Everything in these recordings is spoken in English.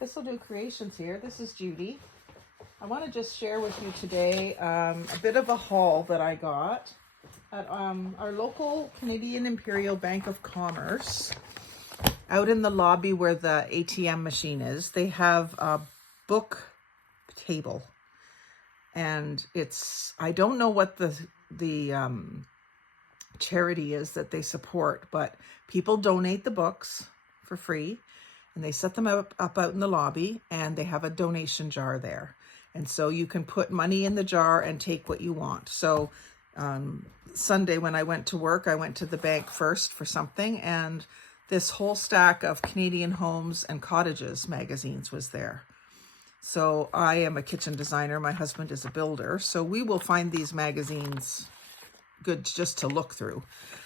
Thistledew Creations here. This is Judy. I want to just share with you today a bit of a haul that I got at our local Canadian Imperial Bank of Commerce. Out in the lobby where the ATM machine is, they have a book table. And I don't know what the charity is that they support, but people donate the books for free. And they set them up out in the lobby, and they have a donation jar there. And so you can put money in the jar and take what you want. So Sunday when I went to work, I went to the bank first for something, and this whole stack of Canadian Homes and Cottages magazines was there. So I am a kitchen designer. My husband is a builder. So we will find these magazines good just to look through.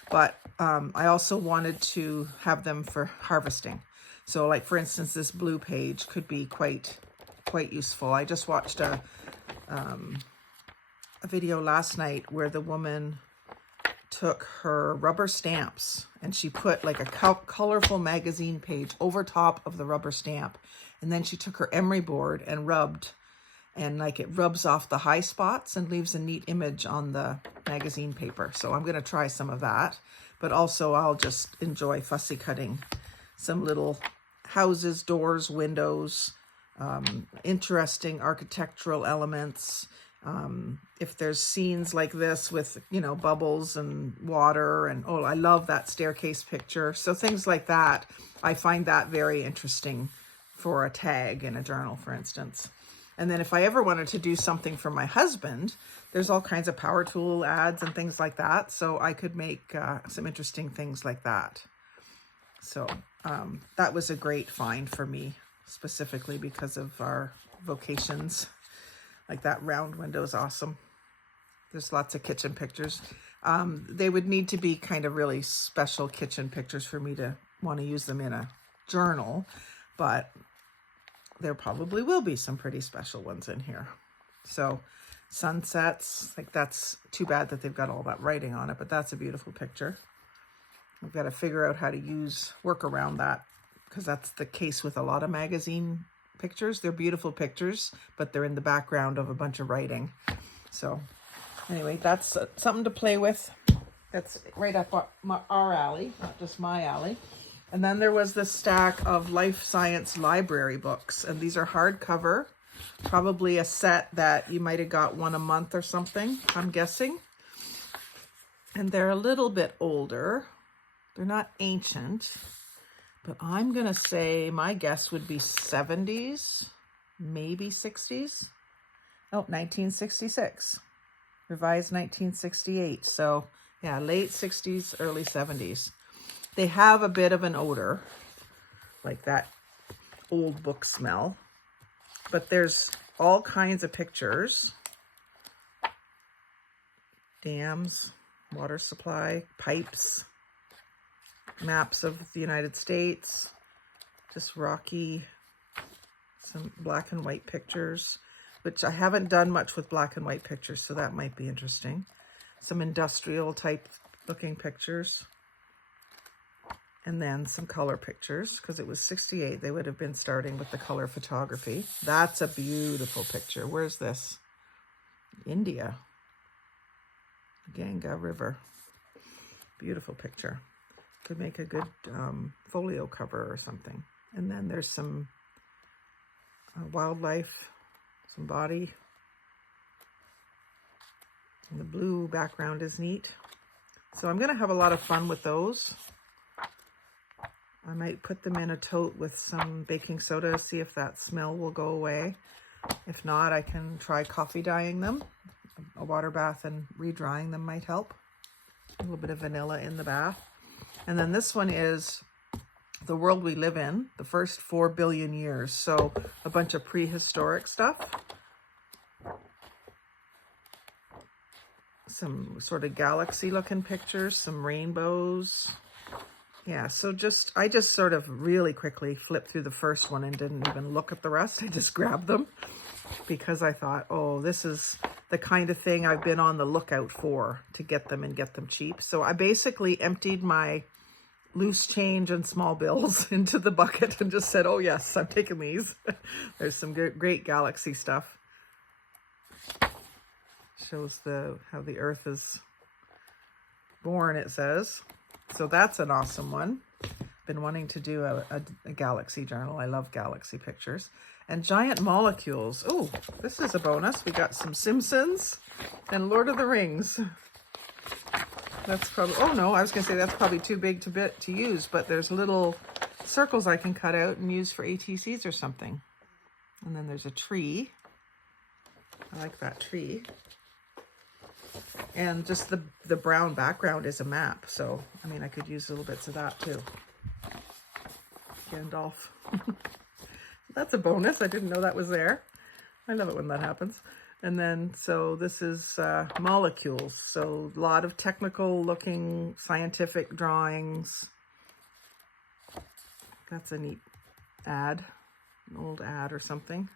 But I also wanted to have them for harvesting. So like, for instance, this blue page could be quite useful. I just watched a video last night where the woman took her rubber stamps and she put like a colorful magazine page over top of the rubber stamp. And then she took her emery board and rubbed, and like it rubs off the high spots and leaves a neat image on the magazine paper. So I'm going to try some of that, but also I'll just enjoy fussy cutting some little houses, doors, windows, interesting architectural elements. If there's scenes like this with, bubbles and water, and I love that staircase picture. So things like that, I find that very interesting for a tag in a journal, for instance. And then if I ever wanted to do something for my husband, there's all kinds of power tool ads and things like that. So I could make some interesting things like that. So that was a great find for me, specifically because of our vocations. Like that round window is awesome. There's lots of kitchen pictures. They would need to be kind of really special kitchen pictures for me to want to use them in a journal, but there probably will be some pretty special ones in here. So sunsets, like that's too bad that they've got all that writing on it, but that's a beautiful picture. I've got to figure out how to work around that, because that's the case with a lot of magazine pictures. They're beautiful pictures, but they're in the background of a bunch of writing. So anyway, that's something to play with. That's right up our alley, not just my alley. And then there was this stack of life science library books, and these are hardcover, probably a set that you might have got one a month or something, I'm guessing. And they're a little bit older. They're not ancient, but I'm going to say my guess would be 70s, maybe 60s. Oh, 1966. Revised 1968. So yeah, late 60s, early 70s. They have a bit of an odor, like that old book smell, but there's all kinds of pictures. Dams, water supply, pipes, maps of the United States, just rocky, some black and white pictures, which I haven't done much with black and white pictures, so that might be interesting. Some industrial type looking pictures. And then some color pictures, because it was 68. They would have been starting with the color photography. That's a beautiful picture. Where's this? India. Ganga River. Beautiful picture. Could make a good folio cover or something. And then there's some wildlife, some body. And the blue background is neat. So I'm going to have a lot of fun with those. I might put them in a tote with some baking soda, see if that smell will go away. If not, I can try coffee dyeing them. A water bath and re-drying them might help. A little bit of vanilla in the bath. And then this one is the world we live in, the first 4 billion years. So a bunch of prehistoric stuff. Some sort of galaxy looking pictures, some rainbows. Yeah, so I just sort of really quickly flipped through the first one and didn't even look at the rest. I just grabbed them because I thought, oh, this is the kind of thing I've been on the lookout for, to get them and get them cheap. So I basically emptied my loose change and small bills into the bucket and just said, oh yes, I'm taking these. There's some great galaxy stuff. Shows how the earth is born, it says. So that's an awesome one. Been wanting to do a galaxy journal. I love galaxy pictures. And giant molecules. Oh, this is a bonus. We got some Simpsons and Lord of the Rings. That's probably, oh no, I was gonna say that's probably too big to use, but there's little circles I can cut out and use for ATCs or something. And then there's a tree. I like that tree. And just the brown background is a map. So, I mean, I could use little bits of that too. Gandalf. That's a bonus. I didn't know that was there. I love it when that happens. And then, so this is molecules. So a lot of technical looking scientific drawings. That's a neat ad, an old ad or something.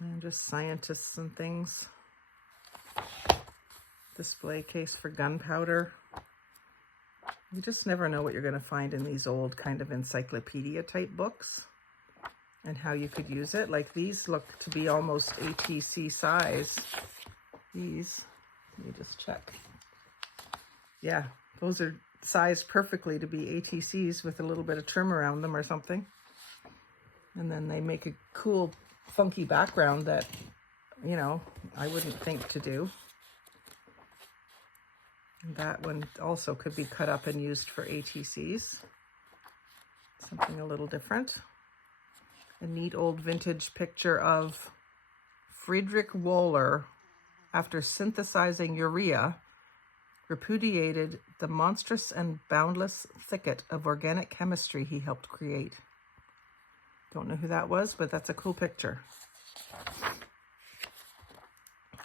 And just scientists and things. Display case for gunpowder. You just never know what you're going to find in these old kind of encyclopedia type books and how you could use it. Like these look to be almost ATC size. These, let me just check. Yeah, those are sized perfectly to be ATCs with a little bit of trim around them or something. And then they make a cool, funky background that, you know, I wouldn't think to do. And that one also could be cut up and used for ATCs. Something a little different. A neat old vintage picture of Friedrich Wöhler, after synthesizing urea, repudiated the monstrous and boundless thicket of organic chemistry he helped create. Don't know who that was, but that's a cool picture.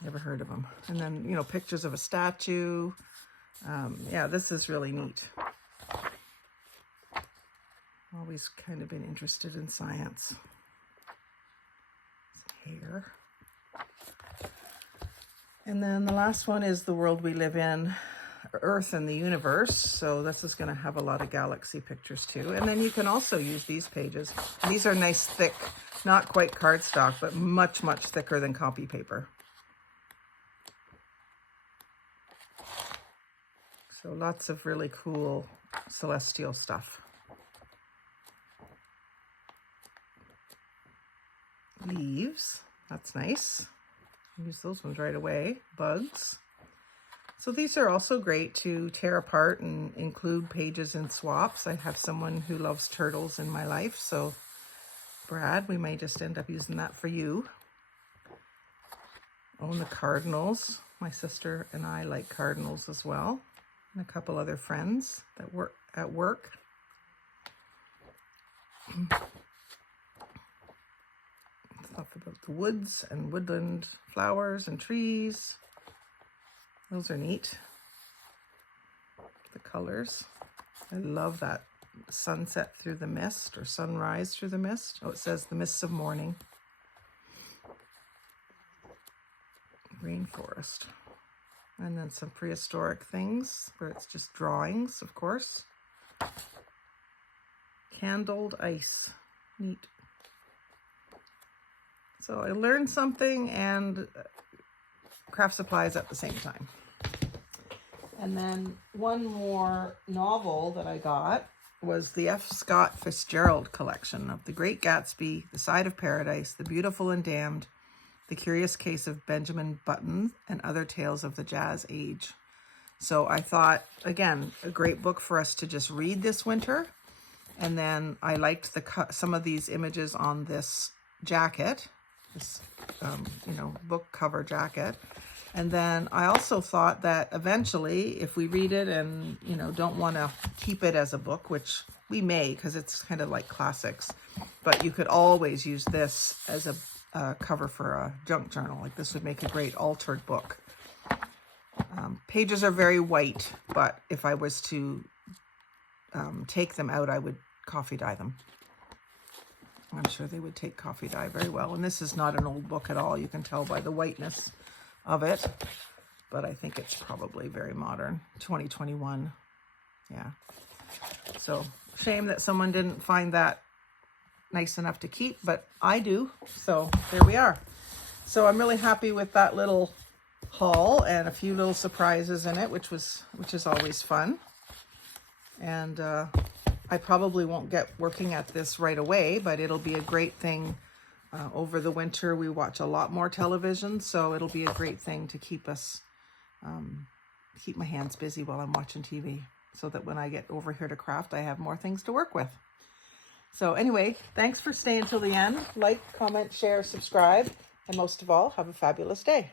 Never heard of him. And then, you know, pictures of a statue. Yeah, this is really neat. Always kind of been interested in science. Some hair. And then the last one is the world we live in, Earth and the universe. So this is going to have a lot of galaxy pictures too. And then you can also use these pages. These are nice, thick, not quite cardstock, but much, much thicker than copy paper. So lots of really cool celestial stuff. Leaves, that's nice. Use those ones right away. Bugs. So these are also great to tear apart and include pages in swaps. I have someone who loves turtles in my life, so Brad, we may just end up using that for you. Oh, and the cardinals. My sister and I like cardinals as well. And a couple other friends that work at work. Stuff about the woods and woodland flowers and trees. Those are neat. The colors. I love that sunset through the mist or sunrise through the mist. Oh, it says the mists of morning. Rainforest. And then some prehistoric things where it's just drawings, of course. Candled ice. Neat. So I learned something and craft supplies at the same time. And then one more novel that I got was the F. Scott Fitzgerald collection of The Great Gatsby, The Side of Paradise, The Beautiful and Damned, The Curious Case of Benjamin Button, and Other Tales of the Jazz Age. So I thought, again, a great book for us to just read this winter. And then I liked some of these images on this jacket, this, book cover jacket. And then I also thought that eventually, if we read it and, don't want to keep it as a book, which we may, because it's kind of like classics, but you could always use this as a cover for a junk journal. Like this would make a great altered book. Pages are very white, but if I was to take them out, I would coffee dye them. I'm sure they would take coffee dye very well. And this is not an old book at all. You can tell by the whiteness of it, but I think it's probably very modern, 2021. Yeah. So shame that someone didn't find that nice enough to keep, but I do. So there we are. So I'm really happy with that little haul and a few little surprises in it, which is always fun. And I probably won't get working at this right away, but it'll be a great thing. Over the winter, we watch a lot more television, so it'll be a great thing to keep my hands busy while I'm watching TV, so that when I get over here to craft, I have more things to work with. So anyway, thanks for staying till the end. Like, comment, share, subscribe, and most of all, have a fabulous day.